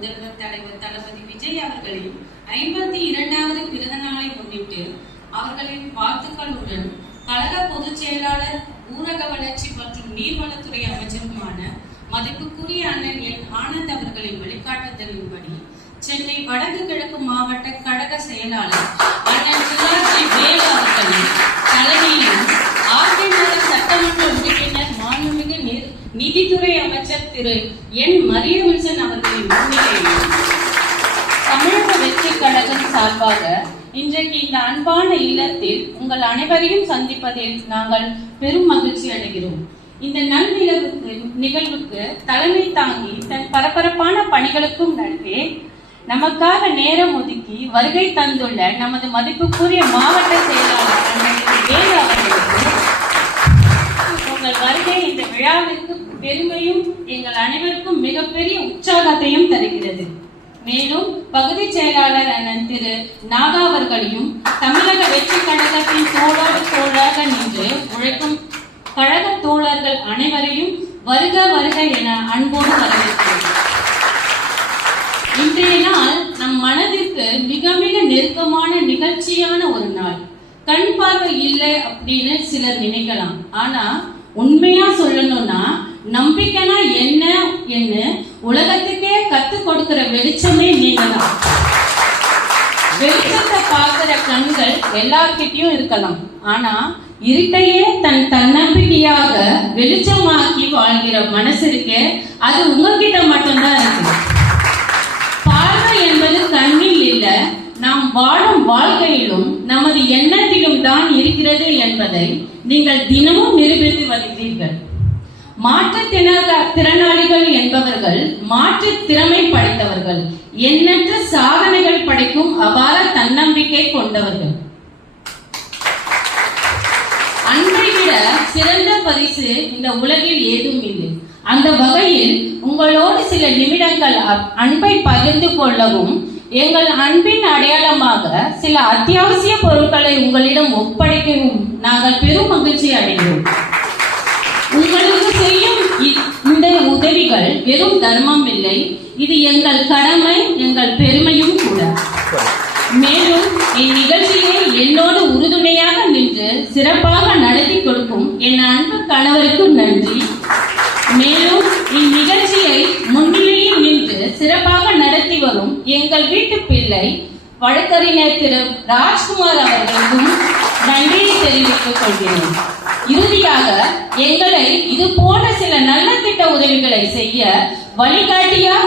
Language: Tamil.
முதல்வர் தலைவர் தளபதி விஜய் அவர்களின் 52வது பிறந்த நாளை முன்னிட்டு அவர்களின் வாழ்த்துக்களுடன் கழக பொதுச் செயலாளர், ஊரக வளர்ச்சி மற்றும் நீர்வளத்துறை அமைச்சருமான மதிப்புக்குரிய அண்ணன் என் ஆனந்த் அவர்களின் வழிகாட்டுதலின்படி சென்னை வடக்கு கிழக்கு மாவட்ட கழக செயலாளர் அண்ணன் சுதாஜி வேலு அவர்களின் தலைமையிலும் சட்டமன்ற உறுப்பினர் மாண்புமிகு நிதித்துறை அமைச்சர் திரு என் மரியவில்சன் அவர்களின் முன்னிலையில் தமிழக வெற்றி கழகம் சார்பாக இன்றைக்கு இந்த அன்பான இல்லத்தில் உங்கள் அனைவரையும் சந்திப்பதில் நாங்கள் பெரும் மகிழ்ச்சி அடைகிறோம். இந்த நல் நிகழ்வுக்கு தலைமை தாங்கி தன் பரபரப்பான பணிகளுக்கும் நடுவே நமக்காக நேரம் ஒதுக்கி வருகை தந்துள்ள நமது மதிப்புக்குரிய மாவட்ட செயலாளர் அண்ணன் வேலு அவர்களுக்கு உங்கள் வருகை இந்த விழாவிற்கு பெருமையும் எங்கள் அனைவருக்கும் மிகப்பெரிய உற்சாகத்தையும் தருகிறது. மேலும் பகுதி செயலாளர் அண்ணன் திரு நாகா அவர்களையும் தமிழக வெற்றி கழகத்தின் தோளோடு தோளாக நின்று உழைக்கும் கழக தோழர்கள் அனைவரையும் வருக வருக என அன்போடு வரவேற்கிறோம். இன்றைய நாள் நம் மனதிற்கு மிக மிக நெருக்கமான நிகழ்ச்சியான ஒரு நாள். கண் பார்வை இல்லை அப்படின்னு சிலர் நினைக்கலாம். ஆனா உண்மையா சொல்லணும்னா நம்பிக்கைனா என்ன என்ன உலகத்துக்கே கத்து கொடுக்கிற வெளிச்சமே நீங்க தான். வெளிச்சத்தை பார்க்கிற கண்கள் எல்லார்கிட்டயும் இருக்கலாம். ஆனா இருட்டையே தன் தன்னம்பிக்கையாக வெளிச்சமாக்கி வாழ்கிற மனசு இருக்கு, அது உங்ககிட்ட மட்டும்தான் இருக்கு. பார்வை என்பது கண்ணில் இல்ல, நாம் வாழும் வாழ்க்கையிலும் நமது எண்ணத்திலும் தான் இருக்கிறது என்பதை நீங்கள் தினமும் நிரூபித்து வருகிறீர்கள். மாற்றுத்திறனாளிகள் என்பவர்கள் மாற்று திறமை படைத்தவர்கள், எண்ணற்ற சாதனைகள் படைக்கும் அபார தன்னம்பிக்கை கொண்டவர்கள். அன்பை விட சிறந்த பரிசு இந்த உலகில் ஏதும் இல்லை. அந்த வகையில் உங்களோடு சில நிமிடங்கள் அன்பை பகிர்ந்து கொள்ளவும், எங்கள் அன்பின் அடையாளமாக சில அத்தியாவசிய பொருட்களை உங்களிடம் ஒப்படைக்கவும் நாங்கள் பெரும் மகிழ்ச்சி அடைகிறோம். உங்களுக்கு செய்யும் இந்த உதவிகள் வெறும் தர்மம் இல்லை, இது எங்கள் கடமை, எங்கள் பெருமையும் கூட. மேலும் இந்நிகழ்ச்சியை என்னோடு உறுதுணையாக நின்று சிறப்பாக நடத்தி கொடுக்கும் என் அன்பு கணவருக்கு நன்றி. மேலும் இந்நிகழ்ச்சியை முன்னிலையில் நின்று சிறப்பாக நடத்தி வரும் எங்கள் வீட்டு பிள்ளை வழக்கறிஞர் திரு ராஜ்குமார் அவர்களுக்கும் நன்றியை தெரிவித்துக் கொள்கிறேன். இறுதியாக எங்களை இது போன்ற சில நல்ல திட்ட உதவிகளை செய்ய வழிகாட்டியாக